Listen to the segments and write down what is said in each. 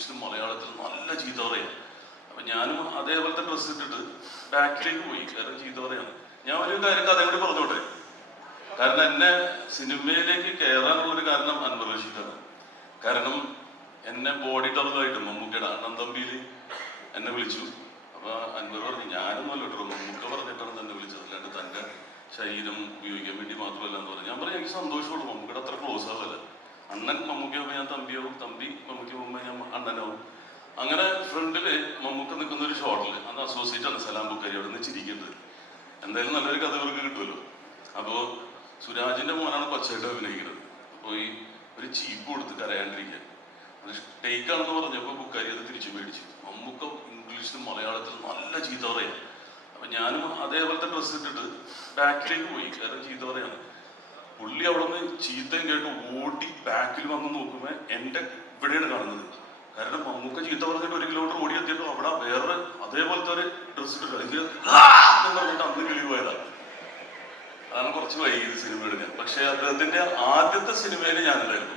ഇംഗ്ലീഷിലും മലയാളത്തിലും നല്ല ചീത്ത അപ്പൊ ഞാനും അതേപോലത്തെ ഡ്രസ്സ് ഇട്ടിട്ട് ബാക്കിലേക്ക് പോയി. കാരണം ചീത്ത ഞാൻ ഒരു കാര്യം കഥ കൂടി പറഞ്ഞോട്ടെ? കാരണം എന്നെ സിനിമയിലേക്ക് കയറാനുള്ള ഒരു കാരണം റഷീദാണ്. കാരണം എന്നെ ബോഡി ടർന്നായിട്ട് മമ്മൂക്കയുടെ അണ്ണൻ തമ്പിയിൽ എന്നെ വിളിച്ചു. അപ്പൊ അൻവർ പറഞ്ഞു ഞാനും അല്ല കേട്ടോ. മമ്മൂക്ക പറഞ്ഞിട്ടാണ് തന്നെ വിളിച്ചത്. അല്ലാണ്ട് തന്റെ ശരീരം ഉപയോഗിക്കാൻ വേണ്ടി മാത്രമല്ല എന്ന് പറഞ്ഞു. ഞാൻ പറഞ്ഞു എനിക്ക് സന്തോഷമുള്ളൂ. മമ്മൂക്കയുടെ അത്ര ക്ലോസ് ആവല്ല. അണ്ണൻ മമ്മൂക്കയാവുമ്പോൾ ഞാൻ തമ്പിയാവും തമ്പി മമ്മൂക്ക പോകുമ്പോൾ ഞാൻ അണ്ണനാവും അങ്ങനെ ഫ്രണ്ടിൽ മമ്മൂക്ക നിൽക്കുന്ന ഒരു ഷോട്ടിൽ അന്ന് അസോസിയേറ്റ് ആണ് സലാം ബുക്കാരി അവിടെ നിന്ന് ചിരിക്കുന്നത്. എന്തായാലും നല്ലൊരു കഥ ഇവർക്ക് കിട്ടുമല്ലോ. അപ്പോ സുരാജിന്റെ മോനാണ് കൊച്ചായിട്ട് അഭിനയിക്കുന്നത്. അപ്പൊ ഈ ഒരു ചീപ്പ് കൊടുത്ത് കരയാണ്ടിരിക്കുക. അത് ടേക്കാണെന്ന് പറഞ്ഞപ്പോ ബുക്കാരി അത് തിരിച്ചു മേടിച്ചു. മമ്മൂക്ക ഇംഗ്ലീഷിലും മലയാളത്തിലും നല്ല ചീത്ത പറയാം. അപ്പൊ ഞാനും അതേപോലത്തെ ഡ്രസ്സ് ഇട്ടിട്ട് ബാക്കിലേക്ക് പോയി. കാരണം ചീത്ത പറയാണ് പുള്ളി അവിടെ നിന്ന് ചീത്തയും കേട്ട് ഓടി ബാക്കിൽ വന്ന് നോക്കുമ്പോ എന്റെ ഇവിടെയാണ് കാണുന്നത്. കാരണം മമ്മൂക്ക ചീത്ത പറഞ്ഞിട്ട് ഒരു കിലോമീറ്റർ ഓടി എത്തിയപ്പോ അവിടെ വേറെ അതേപോലത്തെ ഒരു ഡ്രസ് ഇട്ടിട്ട് അല്ലെങ്കിൽ പറഞ്ഞിട്ട് അന്ന് കിളി പോയതാണ് അതാണ് കുറച്ച് വൈകിയത് സിനിമ എടുക്കാൻ പക്ഷെ അദ്ദേഹത്തിന്റെ ആദ്യത്തെ സിനിമയിൽ ഞാനില്ലായിരുന്നു.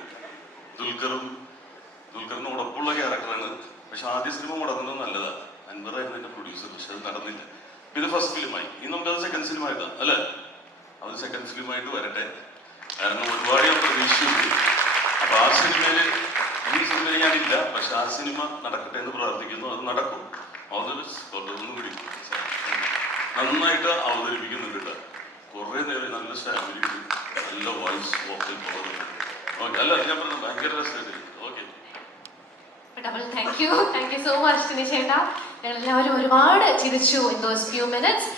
ദുൽഖറും ദുൽഖറിന് ഉടപ്പുള്ള ക്യാരക്ടറാണ് പക്ഷെ ആദ്യ സിനിമ മുടങ്ങുന്നത് നല്ലതാണ് അൻവറായിരുന്നു എന്റെ പ്രൊഡ്യൂസർ പക്ഷെ അത് നടന്നില്ല. പിന്നെ ഫസ്റ്റ് ഫിലിമായി ഇനി നമുക്കത് സെക്കൻഡ് സിനിമ ആയിട്ടാ അല്ലേ? അത് സെക്കൻഡ് ഫിലിമായിട്ട് വരട്ടെ. കാരണം ഒരുപാട് ഞാൻ പ്രതീക്ഷിച്ചു അപ്പൊ ആ സിനിമയിൽ ഈ സിനിമയിൽ ഞാനില്ല. പക്ഷെ ആ സിനിമ നടക്കട്ടെ എന്ന് പ്രാർത്ഥിക്കുന്നു. അത് നടക്കും. ഒന്നും കൂടി നന്നായിട്ട് അവതരിപ്പിക്കുന്നുണ്ട് കുറെ നേരം നല്ല സ്റ്റാമിലി നല്ല വോയിസ് വോക്കൽ പവർ ഓക്കെ അല്ല ഞാൻ പറഞ്ഞു ഭയങ്കര രസമായിട്ട്. Double thank you thank you so much ചേട്ടാ ഞങ്ങൾ എല്ലാവരും ഒരുപാട് ചിരിച്ചു ഇൻ ദോസ് ഫ്യൂ മിനിറ്റ്സ്